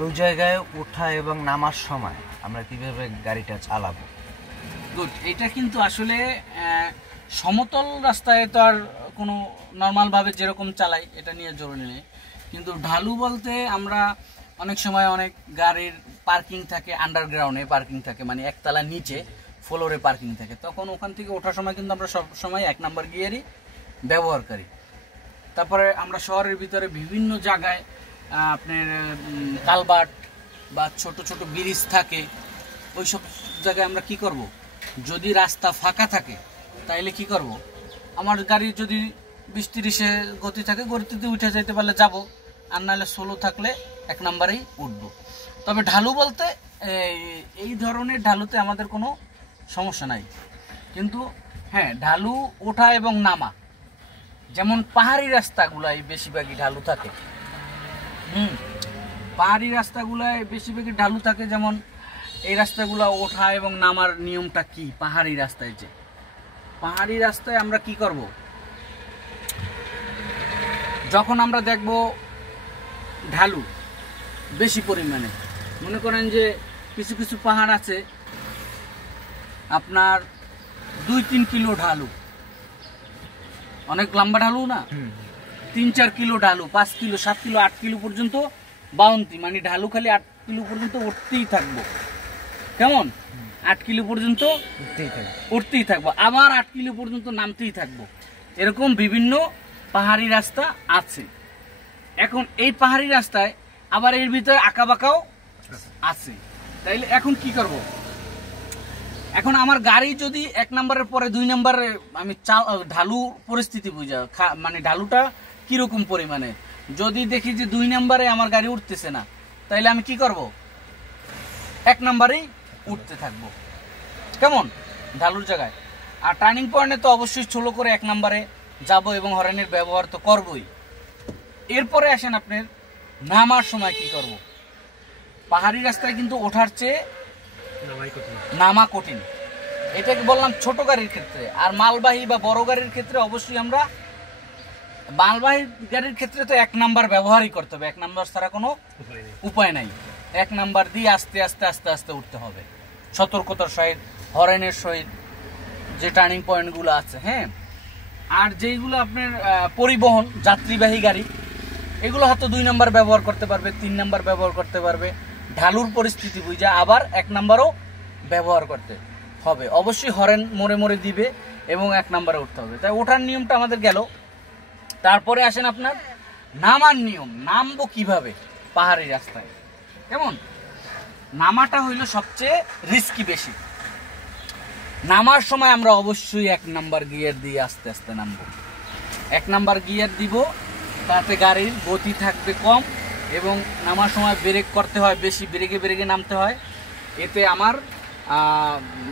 ওই জায়গায় ওঠা এবং নামার সময় আমরা কিভাবে গাড়িটা চালাবো? গুড। এটা কিন্তু আসলে সমতল রাস্তায় তো আর কোনো নর্মালভাবে যেরকম চালাই এটা নিয়ে জরুরি নেই, কিন্তু ঢালু বলতে আমরা অনেক সময় অনেক গাড়ির পার্কিং থাকে, আন্ডারগ্রাউন্ডে পার্কিং থাকে, মানে একতলা নিচে ফ্লোরে পার্কিং থাকে, তখন ওখান থেকে ওঠার সময় কিন্তু আমরা সব সময় 1 নাম্বার গিয়ারই ব্যবহার করি। তারপরে আমরা শহরের ভিতরে বিভিন্ন জায়গায় আপনার কালভার্ট বা ছোট ছোট ব্রিজ থাকে, ওই সব জায়গায় আমরা কি করব, যদি রাস্তা ফাঁকা থাকে তাইলে কি করব, আমার গাড়ি যদি 20-30-এ গতি থাকে, গতিতে উঠে যেতে পারলে যাব, আর নাহলে স্লো থাকলে 1 নাম্বারেই উঠবো। তবে ঢালু বলতে এই ধরনের ঢালুতে আমাদের কোনো সমস্যা নাই, কিন্তু হ্যাঁ ঢালু ওঠা এবং নামা, যেমন পাহাড়ি রাস্তাগুলাই বেশিরভাগই ঢালু থাকে। পাহাড়ি রাস্তাগুলায় বেশিরভাগই ঢালু থাকে, যেমন এই রাস্তাগুলো ওঠা এবং নামার নিয়মটা কি, পাহাড়ি রাস্তায় যে পাহাড়ি রাস্তায় আমরা কি করব, যখন আমরা দেখব ঢালু বেশি পরিমাণে, মনে করেন যে কিছু কিছু পাহাড় আছে আপনার 2-3 কিলো ঢালু, অনেক লম্বা ঢালু না, 3-4 কিলো ঢালু, 5 কিলো, 7 কিলো, 8 কিলো পর্যন্ত বাউন্টি, মানে ঢালু খালি 8 কিলো পর্যন্ত উঠতেই থাকবো। কেমন? 8 কিলো পর্যন্ত উঠতেই থাকবো, আবার 8 কিলো পর্যন্ত নামতেই থাকবো। এরকম বিভিন্ন পাহাড়ি রাস্তা আছে। এখন এই পাহাড়ি রাস্তায় আবার এর ভিতরে আঁকা বাঁকাও আছে, তাইলে এখন কি করব, এখন আমার গাড়ি যদি 1 নাম্বারের পরে 2 নাম্বারে আমি ঢালু পরিস্থিতি বুঝা, মানে ঢালুটা কিরকম পরিমাণে, যদি দেখি যে 2 নাম্বারে আমার গাড়ি উঠতেছে না, তাইলে আমি কি করব, 1 নাম্বারেই উঠতে থাকবো। কেমন? ঢালুর জায়গায়। আর টার্নিং পয়েন্টে তো অবশ্যই স্লো করে 1 নাম্বারে যাব এবং হর্নের ব্যবহার তো করবই। এরপরে আসেন আপনার নামার সময় কি করব। পাহাড়ি রাস্তায় কিন্তু ওঠার চেয়ে নামা কঠিন, এটাকে বললাম ছোট গাড়ির ক্ষেত্রে। আর মালবাহী বা বড় গাড়ির ক্ষেত্রে অবশ্যই আমরা, মালবাহী গাড়ির ক্ষেত্রে তো 1 নাম্বার ব্যবহারই করতে হবে, 1 নাম্বার ছাড়া কোনো উপায় নাই। 1 নাম্বার দিয়ে আস্তে আস্তে আস্তে আস্তে উঠতে হবে, সতর্কতার সহিত, হরেনের সহিত, যে টার্নিং পয়েন্টগুলো আছে। হ্যাঁ, আর যেইগুলো আপনার পরিবহন যাত্রীবাহী গাড়ি, এগুলো হয়তো 2 নাম্বার ব্যবহার করতে পারবে, 3 নাম্বার ব্যবহার করতে পারবে, ঢালুর পরিস্থিতি বুঝে আবার 1 নাম্বারও ব্যবহার করতে হবে। অবশ্যই হরেন মোড়ে মোড়ে দিবে এবং 1 নাম্বারে উঠতে হবে। তাই ওঠার নিয়মটা আমাদের গেল। তারপরে আসেন আপনার নামার নিয়ম, নামবো কিভাবে পাহাড়ি রাস্তায়। কেমন? নামাটা হইল সবচেয়ে রিস্কি বেশি। নামার সময় আমরা অবশ্যই 1 নাম্বার গিয়ার দিয়ে আস্তে আস্তে নামবো। 1 নাম্বার গিয়ার দিব, তাতে গাড়ির গতি থাকবে কম এবং নামার সময় ব্রেক করতে হয় বেশি, ব্রেকে নামতে হয়। এতে আমার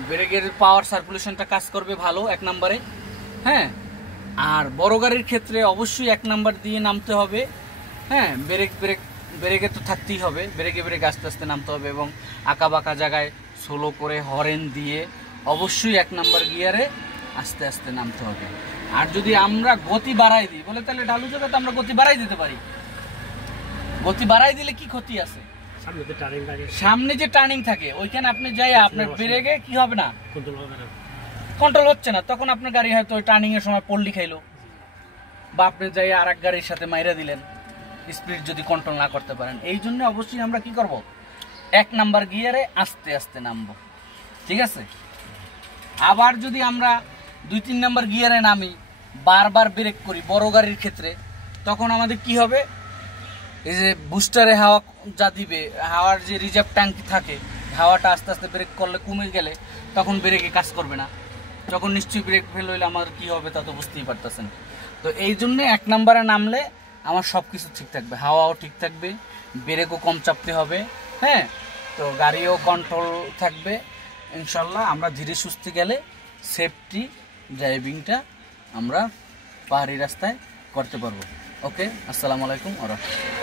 ব্রেকের পাওয়ার সার্কুলেশনটা কাজ করবে ভালো 1 নাম্বারে। হ্যাঁ, আর বড় গাড়ির ক্ষেত্রে অবশ্যই 1 নাম্বার দিয়ে নামতে হবে। হ্যাঁ, ব্রেকে তো থাকতেই হবে, ব্রেকে আস্তে আস্তে নামতে হবে এবং আঁকা বাঁকা জায়গায় স্লো করে হরেন দিয়ে অবশ্যই 1 নাম্বার গিয়ারে আস্তে আস্তে নামতে হবে। আর যদি আমরা গতি বাড়াই দিই বলে, তাহলে ঢালু জায়গাতে আমরা গতি বাড়াই দিতে পারি। গতি বাড়াই দিলে কি ক্ষতি আছে? সামনে যে টার্নিং থাকে ওইখানে আপনি যাই আপনার ব্রেকে কি হবে না, কন্ট্রোল হচ্ছে না, তখন আপনার গাড়ি হয়তো ওই টার্নিং এর সময় পল্লি খাইলো, বা আপনি যাই আর এক গাড়ির সাথে মাইরা দিলেন, স্পিড যদি কন্ট্রোল না করতে পারেন। এই জন্য অবশ্যই আমরা কি করব, 1 নাম্বার গিয়ারে আস্তে আস্তে নামবো। ঠিক আছে? আবার যদি আমরা 2-3 নাম্বার গিয়ারে নামি, বারবার ব্রেক করি বড় গাড়ির ক্ষেত্রে, তখন আমাদের কি হবে, এই যে বুস্টারে হাওয়া যা দিবে, হাওয়ার যে রিজার্ভ ট্যাঙ্কি থাকে, হাওয়াটা আস্তে আস্তে ব্রেক করলে কমে গেলে তখন ব্রেকে কাজ করবে না, তখন নিশ্চয়ই ব্রেক ফেল হইলে আমার কি হবে তা তো বুঝতেই পারতেছেন। তো এই জন্য 1 নাম্বারে নামলে আমার সব কিছু ঠিক থাকবে, হাওয়াও ঠিক থাকবে, ব্রেকও কম চাপতে হবে। হ্যাঁ, তো গাড়িও কন্ট্রোল থাকবে। ইনশাল্লাহ আমরা ধীরে সুস্থে গেলে সেফটি ড্রাইভিংটা আমরা পাহাড়ি রাস্তায় করতে পারবো। ওকে, আসসালামু আলাইকুম ওয়া রাহমাতুল্লাহ।